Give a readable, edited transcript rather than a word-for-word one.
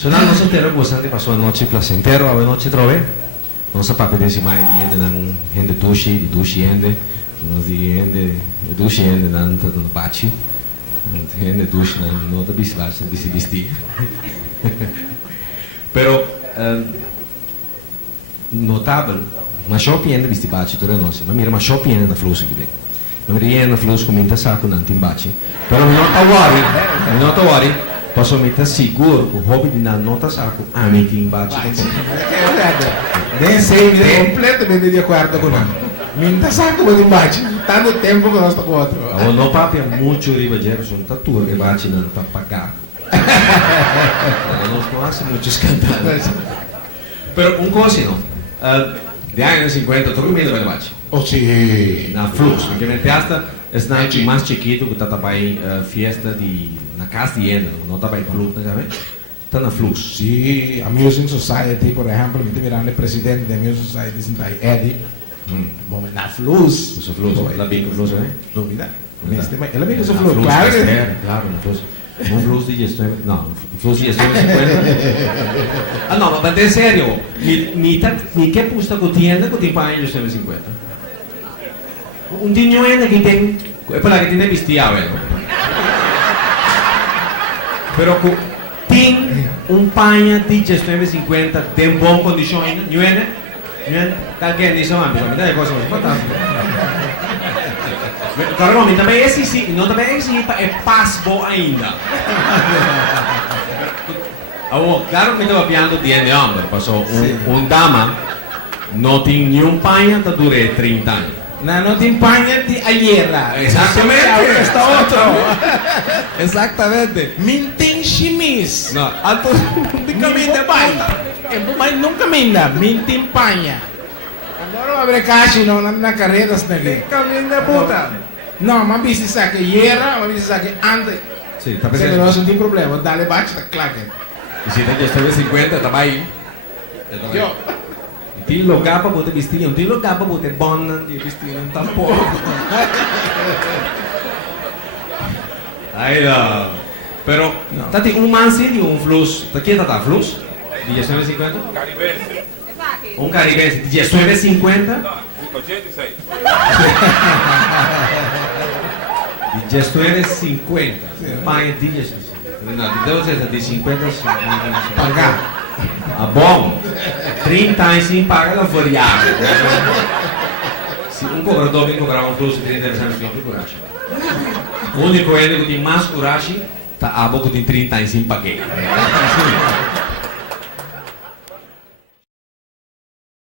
Se non so te cosa passò una notte placentero, a notte trove. Non so papà se mai niente non gente dushi gente, non si gente dushi gente non tanto baci. Gente dushi non da bisi. Però notabile, ma shopping gente bisi baci tu non si, ma mira ma shopping gente na flusso qui. Ma mira na flusso comincia sacco nanti baci. Però non ta worry, posso mettere sicuro che hobby di nota sacco amici in baci. Sei completamente di accordo con me. Minta sacco di baci, tanto tempo che non sto quattro. No papi ha molto rivaggero sono tatu che baci non sta pagando. Non conosco molto scandali. Però un cosino, di anni 50 tu mi dove baci? Oh sì. Na flux, perché nel piazza è stato più chiquito che tata bai fiesta di una casa di Enda, non tata bai club, na flux. Sì, Amusing Society, per esempio, mi devi il presidente di Amusing Society, si dai Eddie. Moment na flux. Questo flux, la bingo flux, Dovida. E la bingo flux, claro. Claro, un flux di gestione, no, un flux di gestione 50. Ah no, ma in serio, mi che pusta cotienda con ti paghi gestione 50? Un dignoene che tem, è quella che ti ne bistia, vero? Però tin un pagna di gestione 50 in buona condizione, niente? Perché insomma bisogna dare cose importanti. Però non também sì, non também sì è pasbo ainda. Allora, claro che stavo piando di anni, passò un dama non ti un pagna da dure 30 anni. Non ti impagni a iera. Esattamente, questo otro. Esattamente. Mintin chimis. No, altro Di cammina mai non cammina, minti impagna. Allora avrei caci non una carriera snaghi. Cammina puta. No, ma mi si sa che iera, ma mi si sa che ante. Sì, sta Se non senti problema, dalle baci da clacche. Si te gestione 50 tamai. Io Tillo capa potete vestire, un tillo capa potete buona di vestire un tampoco. Allora, però, tati un mansi di un flus, chi è stata flus? Di gestione 50? Caribense. Un caribense di gestione 50? No, 86. Di gestione 50. Paga di gestione 50. No, devo dire di 50 pagà. Ah, buono. 30 anni si paga la fuoriale. Sì, un cobratore cobrava un flus di 30 anni più coraci. L'unico ente che ti mas coraci, ta a poco di 30 anni si paga.